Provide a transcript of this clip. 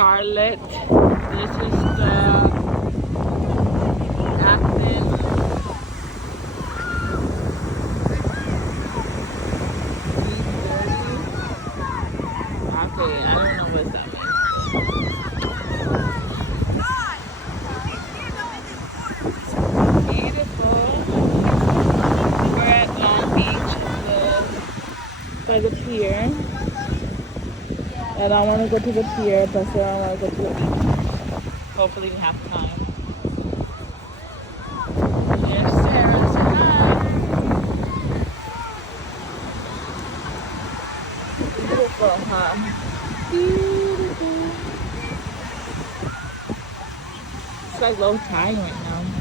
Charlotte. This is the Athens. Okay, I don't know what that means. Beautiful. We're at Long Beach by the pier. And I want to go to the pier, but still I want to go to the beach. Hopefully we have time. There's Sarah. Say hi. Beautiful, huh? Beautiful. It's like low tide right now.